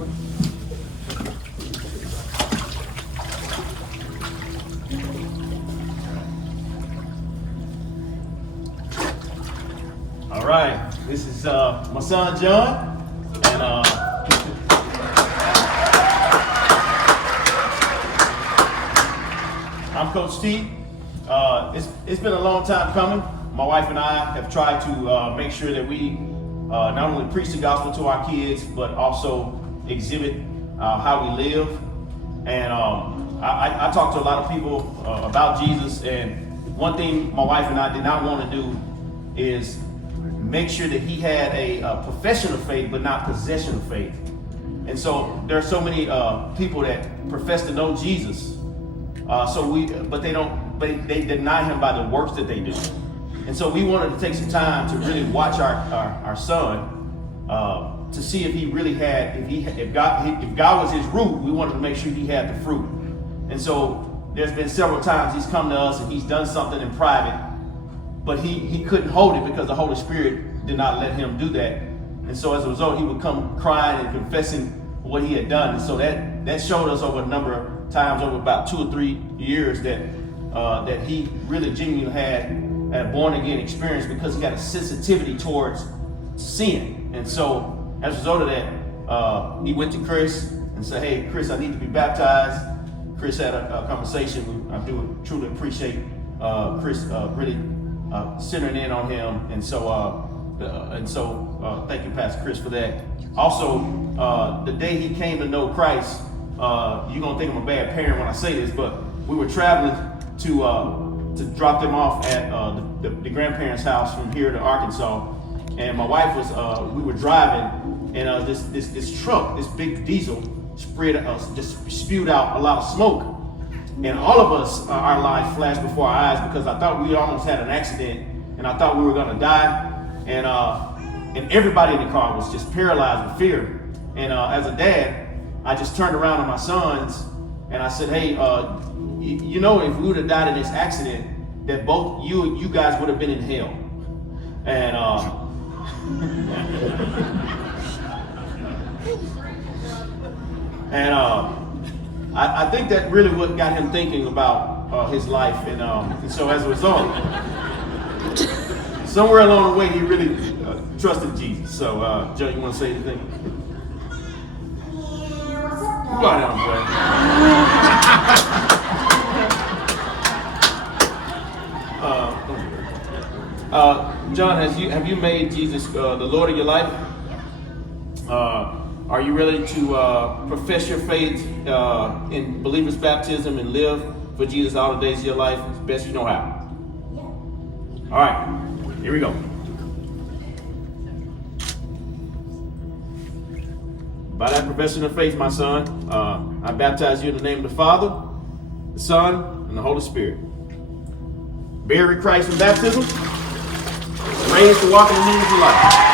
All right, this is my son John, and I'm Coach T. It's been a long time coming. My wife and I have tried to make sure that we not only preach the gospel to our kids, but also exhibit how we live. And I talked to a lot of people about Jesus, and one thing my wife and I did not want to do is make sure that he had a profession of faith, but not possession of faith. And so there are so many people that profess to know Jesus, but they deny him by the works that they do. And so we wanted to take some time to really watch our son to see if he really had, if God was his root, we wanted to make sure he had the fruit. And so there's been several times he's come to us and he's done something in private, but he couldn't hold it because the Holy Spirit did not let him do that. And so as a result, he would come crying and confessing what he had done. And so that showed us over a number of times, over about 2 or 3 years, that he really genuinely had a born again experience because he got a sensitivity towards sin. And so as a result of that, he went to Chris and said, "Hey, Chris, I need to be baptized." Chris had a conversation. I do truly appreciate Chris really centering in on him. And so thank you, Pastor Chris, for that. Also, the day he came to know Christ, you're gonna think I'm a bad parent when I say this, but we were traveling to drop them off at the grandparents' house from here to Arkansas, and my wife was we were driving, and this truck, this big diesel, just spewed out a lot of smoke, and all of us, our lives flashed before our eyes because I thought we almost had an accident, and I thought we were gonna die, and everybody in the car was just paralyzed with fear. And as a dad, I just turned around to my sons and I said, "Hey, you know, if we would have died in this accident, that both you guys would have been in hell." And I think that really what got him thinking about his life, and so as a result, somewhere along the way, he really trusted Jesus. So, Joe, you want to say anything? Go down, boy. John, have you made Jesus the Lord of your life? Are you ready to profess your faith in believer's baptism and live for Jesus all the days of your life as best you know how? All right, here we go. By that profession of faith, my son, I baptize you in the name of the Father, the Son, and the Holy Spirit. Buried Christ in baptism, raised to walk in the newness of life.